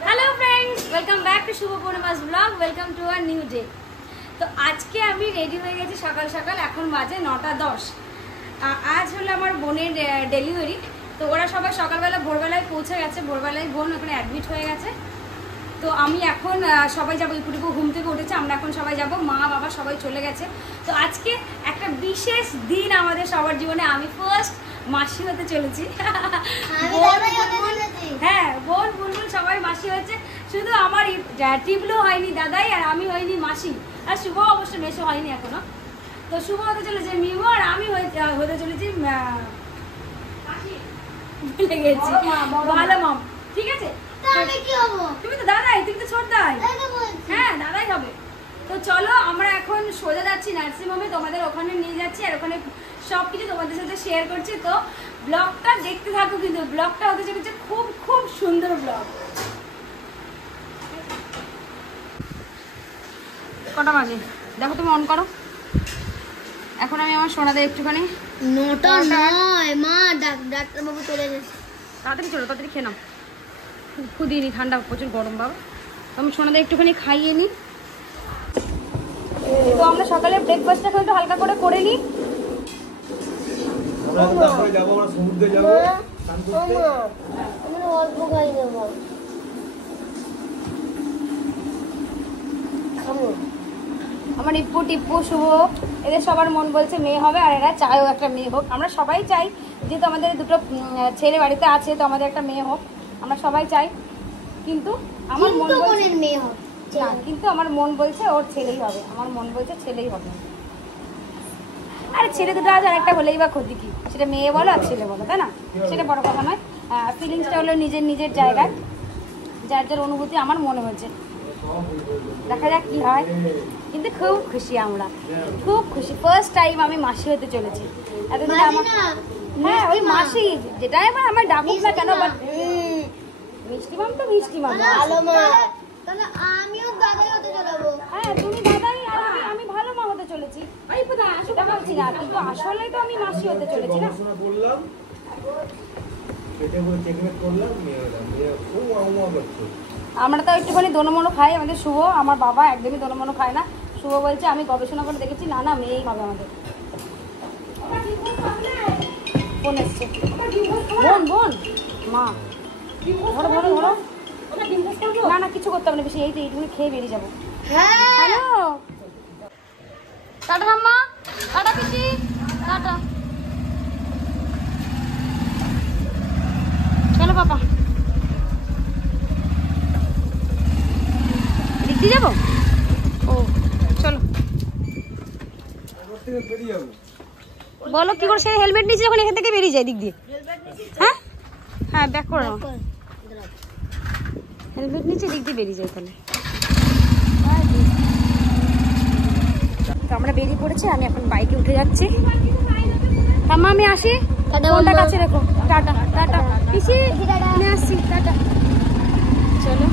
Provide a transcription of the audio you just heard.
Hello friends, welcome back to Shubh Purnima's blog. Welcome to our new day. তো আজকে আমি ready হয়ে গেছি সকাল সকাল। এখন বাজে 9:10। আজ হলো আমার বোনের ডেলিভারি। তো ওরা সবাই সকালবেলা ভোরবেলায় পৌঁছে গেছে। ভোরবেলায় বোন ওখানে অ্যাডমিট হয়ে গেছে। তো আমি এখন সবাই যাবো, ইপুটিপু ঘুম থেকে উঠেছে, আমরা এখন সবাই যাব, মা বাবা সবাই চলে গেছে। তো আজকে একটা বিশেষ দিন আমাদের সবার জীবনে। আমি ফার্স্ট মাসি হতে চলেছি। হ্যাঁ, বোন বুলবুল সবাই মাসি হচ্ছে। শুধু আমার টিবলু হয়নি দাদাই, আর আমি হয়নি মাসি, আর শুভ অবশ্য মেশো হয়নি এখনো। তো শুভ হতে চলেছে মিমু, আর আমি হতে চলেছি ভুলে গেছি ভালো মাম। ঠিক আছে, তুমি তো দাদাই, তুমি তো ছোট দাই। হ্যাঁ, দাদাই হবে। তো চলো আমরা এখন সোজা যাচ্ছি নার্সিং হোমে, তোমাদের ওখানে নিয়ে যাচ্ছি, আর ওখানে সব কিছু তোমাদের সাথে শেয়ার করছি। তো ব্লগটা দেখতে থাকো, কিন্তু ব্লগটা হতে চলেছে খুব খুব সুন্দর ব্লগ। কটা বাজে দেখো, তুমি অন করো। এখন আমি আমার সোনাদের একটুখানি 9টা 9 মা ডাক্তারবাবু চলে গেছে। তাড়াতাড়ি চলো, তাড়াতাড়ি খেয়ে নাও। খুদিয়ে নি, ঠান্ডা প্রচুর গরম বাবা। তো আমি সোনাদের একটুখানি খাইয়ে নিই। তো আমরা সকালে ব্রেকফাস্টটা একটু হালকা করে নিই। সমুদ্রে যাবো, অল্প খাই দেবো। আমার ইপ্পু টিপ্পু শুভ এদের সবার মন বলছে মেয়ে হবে, আর এরা চায়ও একটা মেয়ে হোক। আমরা সবাই চাই, যেহেতু আমাদের দুটো ছেলে বাড়িতে আছে, তো আমাদের একটা মেয়ে হোক, আমরা সবাই চাই। কিন্তু আমার মন বলছে মেয়ে হোক না, কিন্তু আমার মন বলছে ওর ছেলেই হবে। আমার মন বলছে ছেলেই হবে। আরে ছেলে দুটো আজ আর একটা হলেই বা ক্ষতি কি? সেটা মেয়ে বলো আর ছেলে বলো, তাই না? সেটা বড় কথা নয়। ফিলিংসটা হলো নিজের নিজের জায়গায়, যার যার অনুভূতি। আমার মনে হয়েছে, দেখা যাক কি হয়। কিন্তু খুব খুশি, আমরা খুব খুশি। ফার্স্ট টাইম আমি মাসি হতে চলেছি। এতদিন হ্যাঁ, ওই মাসি যেটা এবার আমার ডাকুক না কেন, বাট মিষ্টি মাম তো মিষ্টি মাম। ভালো মা, তাহলে আমিও দাদাই হতে চলাবো। হ্যাঁ, তুমি দাদাই, আর আমি ভালো মা হতে চলেছি। সেটা বলছি না, কিন্তু আসলেই তো আমি মাসি হতে চলেছি না। আমরা তো একটুখানি দোনোমনো খাই। আমাদের শুভ, আমার বাবা একদমই দোনোমনো খায় না। শুভ বলছে, আমি গবেষণা করে দেখেছি, না না মেয়েই হবে আমাদের। বোন এসছে, বোন মা, ধরো ধরো ধরো। না না, কিছু করতে হবে না, বেশি এইটুকুনি খেয়ে বেরিয়ে যাবো। হ্যালো, টাটা ঠাম্মা, টাটা পিসি, টাটা। চলো বাবা, দিদি যাবো। ও চলো, বলো কি করে? সে হেলমেট নিচে যখন এখান থেকে বেরিয়ে যায় দিক দিয়ে। হ্যাঁ হ্যাঁ, ব্যাক করে নাও। হেলমেট নিচে দিক দিয়ে বেরিয়ে যায় তাহলে। তো আমরা বেরিয়ে পড়েছি, আমি এখন বাইকে উঠে যাচ্ছি। ঠাম্মা আমি আসি, ফোনটা কাছে রেখো। টাটা টাটা পিসি, আমি আসছি, টাটা। চলো।